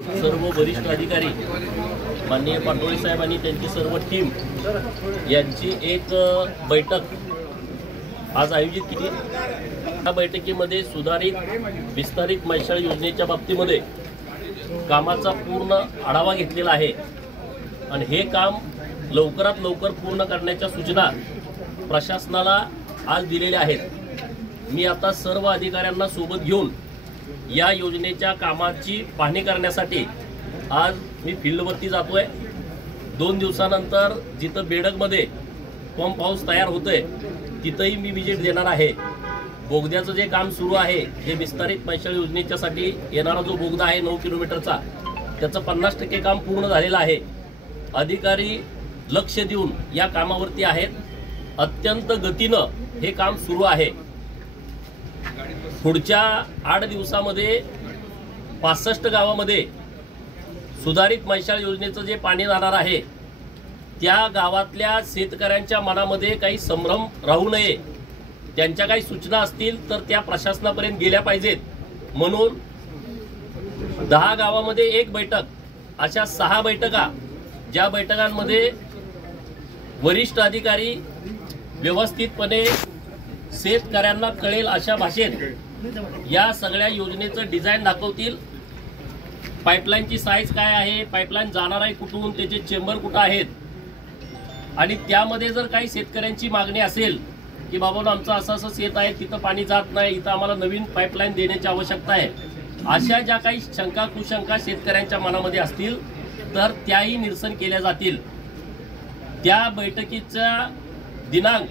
सर्व वरिष्ठ अधिकारी माननीय पाटोळे साहेब आणि त्यांची सर्व टीम यांची एक बैठक आज आयोजित केली। या बैठकीमध्ये सुधारित विस्तारित मैशाळ योजनेच्या बाबतीमध्ये कामाचा पूर्ण आढावा घेतलेला आहे आणि हे काम लवकरात लवकर पूर्ण करण्याच्या सूचना प्रशासनाला आज दिलेल्या आहेत। मी आता सर्व अधिकाऱ्यांना सोबत घेऊन या योजनेच्या कामाची पाहणी करण्यासाठी आज मी फील्डवरती जातोय। 2 दिवसानंतर जिथं बेडगमध्ये पंप हाऊस तयार होतंय तिथंही मी विजिट देणार आहे। बोगद्याचं जे काम सुरू आहे हे विस्तारित मैशाळ योजनेच्यासाठी येणारा जो बोगदा आहे 9 किलोमीटरचा त्याचं 50% काम पूर्ण झालेलं आहे। अधिकारी लक्ष देऊन या कामावरती आहेत। अत्यंत गतीनं हे काम सुरू आहे। पुढच्या 8 दिवसामध्ये 65 गावामध्ये सुधारित मैशाळ योजनेचं जे पाणी जाणार आहे त्या गावातल्या शेतकऱ्यांच्या मनामध्ये काही संभ्रम राहू नये, त्यांच्या काही सूचना असतील तर त्या प्रशासनापर्यंत गेल्या पाहिजेत म्हणून 10 गावामध्ये एक बैठक, अशा 6 बैठका, ज्या बैठकांमध्ये वरिष्ठ अधिकारी व्यवस्थितपणे शेतकऱ्यांना कळेल अशा भाषेत या सगळ्या योजनेचं डिझाइन दाखवतील। पाईपलाईनची साईज काय आहे, पाईपलाईन जाणार आहे कुठून, त्याचे चेंबर कुठे आहेत आणि त्यामध्ये जर काही शेतकऱ्यांची मागणी असेल की बाबा आमचं असं शेत आहे तिथं पाणी जात नाही, इथं आम्हाला नवीन पाईपलाईन देण्याची आवश्यकता आहे, अशा ज्या काही शंका कुशंका शेतकऱ्यांच्या मनामध्ये असतील तर त्याही निरसन केल्या जातील। त्या बैठकीचा दिनांक,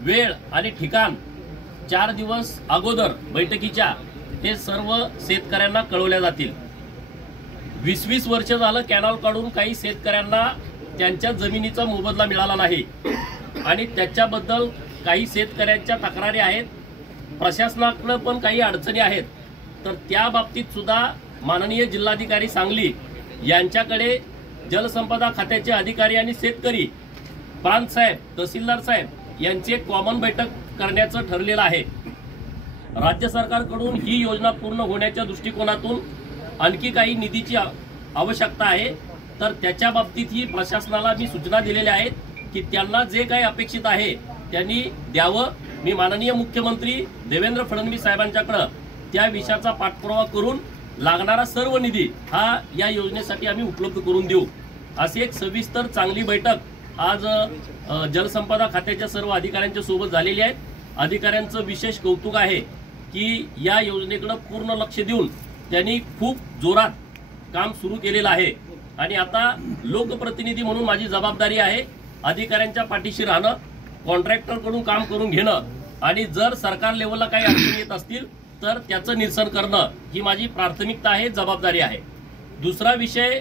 वेळ आणि ठिकाण 4 दिवस अगोदर बैठकीच्या हे सर्व शेतकऱ्यांना कळवल्या जातील। 20-20 वर्ष झालं कॅनॉल काढून काही शेतकऱ्यांना त्यांच्या जमिनीचा मोबदला मिळाला नाही आणि त्याच्याबद्दल काही शेतकऱ्यांच्या तक्रारी आहेत। प्रशासनाकडे पण काही अडचणी आहेत, तर त्या बाबतीत सुद्धा माननीय जिल्हाधिकारी सांगली यांच्याकडे जलसंपदा खात्याचे अधिकारी आणि शेतकरी, प्रांत साहेब, तहसीलदार साहेब यांची एक कॉमन बैठक करण्याचं ठरलेलं आहे। राज्य सरकारकडून ही योजना पूर्ण होण्याच्या दृष्टिकोनातून आणखी काही निधीची आवश्यकता आहे, तर त्याच्या बाबतीतही प्रशासनाला मी सूचना दिलेल्या आहेत की त्यांना जे काही अपेक्षित आहे त्यांनी द्यावं। मी माननीय मुख्यमंत्री देवेंद्र फडणवीस साहेबांच्याकडे त्या विषयाचा पाठपुरावा करून लागणारा सर्व निधी हा या योजनेसाठी आम्ही उपलब्ध करून देऊ। अशी एक सविस्तर चांगली बैठक आज जलसंपदा खात्याच्या सर्व अधिकाऱ्यांच्या सोबत झालेली आहे। अधिकाऱ्यांचं विशेष कौतुक आहे की या योजनेकडे पूर्ण लक्ष देऊन त्यांनी खूप जोरात काम सुरू केलेलं आहे आणि आता लोकप्रतिनिधी म्हणून माझी जबाबदारी आहे अधिकाऱ्यांच्या पाठीशी राहणं, कॉन्ट्रॅक्टरकडून काम करून घेणं आणि जर सरकार लेवलला काही अडचणी येत असतील तर त्याचं निरसन करणं ही माझी प्राथमिकता आहे, जबाबदारी आहे। दुसरा विषय,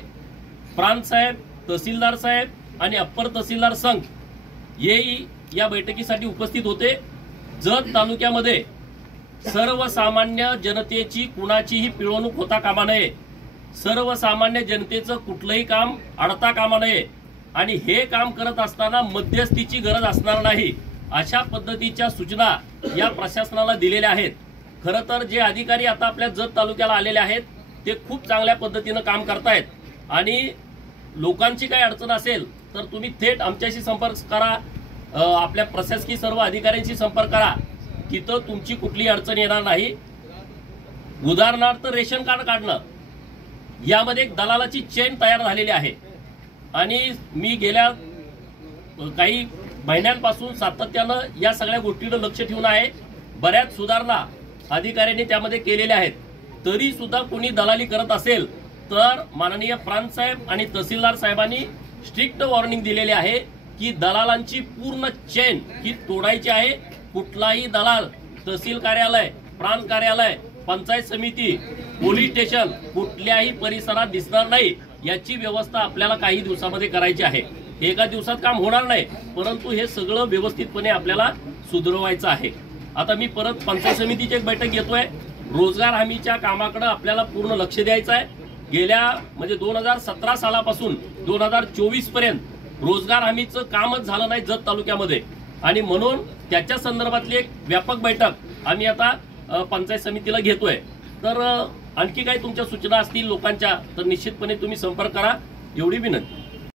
प्रांत साहेब, तहसीलदार साहेब आणि अप्पर तहसीलदार संघ हेही या बैठकीसाठी उपस्थित होते। जत तालुक्यामध्ये सर्वसामान्य जनतेची कुणाचीही पिळवणूक होता कामा नये, सर्वसामान्य जनतेचं कुठलंही काम अडता कामा नये आणि हे काम करत असताना मध्यस्थीची गरज असणार नाही, अशा पद्धतीच्या सूचना या प्रशासनाला दिलेल्या आहेत। खरं तर जे अधिकारी आता आपल्या जत तालुक्याला आलेले आहेत ते खूप चांगल्या पद्धतीनं काम करतायत आणि लोकांची काही अडचण असेल तर तुम्ही थेट आमच्याशी संपर्क करा, आपल्या प्रशासकीय सर्व अधिकाऱ्यांशी संपर्क करा, तिथं तुमची कुठली अडचण येणार नाही। उदाहरणार्थ रेशन कार्ड काढणं, यामध्ये एक दलालाची चेन तयार झालेली आहे आणि मी गेल्या काही महिन्यांपासून सातत्यानं या सगळ्या गोष्टींवर लक्ष ठेवून आहे। बऱ्याच सुधारणा अधिकाऱ्यांनी त्यामध्ये केलेल्या आहेत, तरी सुद्धा कोणी दलाली करत असेल तर माननीय प्रांत साहेब आणि तहसीलदार साहेबांनी स्ट्रिक्ट वॉर्निंग दिलेली आहे की दलालांची पूर्ण चेन ही तोडायची आहे। कुठलाही दलाल तहसील कार्यालय, प्रांत कार्यालय, पंचायत समिती, पोलीस स्टेशन कुठल्याही परिसरात दिसणार नाही, याची व्यवस्था आपल्याला काही दिवसामध्ये करायची आहे। एका दिवसात काम होणार नाही, परंतु हे सगळं व्यवस्थितपणे आपल्याला सुधारवायचं आहे। आता मी परत पंचायत समितीची एक बैठक घेतोय। रोजगार हमीच्या कामाकडे आपल्याला पूर्ण लक्ष द्यायचं आहे। गेल्या म्हणजे 2017 सालापासून 2024 पर्यंत रोजगार हमीचं कामच झालं नाही जत तालुक्यामध्ये आणि म्हणून त्याच्या संदर्भातली एक व्यापक बैठक आम्ही आता पंचायत समितीला घेतोय। तर आणखी काही तुमच्या सूचना असतील लोकांच्या तर निश्चितपणे तुम्ही संपर्क करा, एवढी विनंती.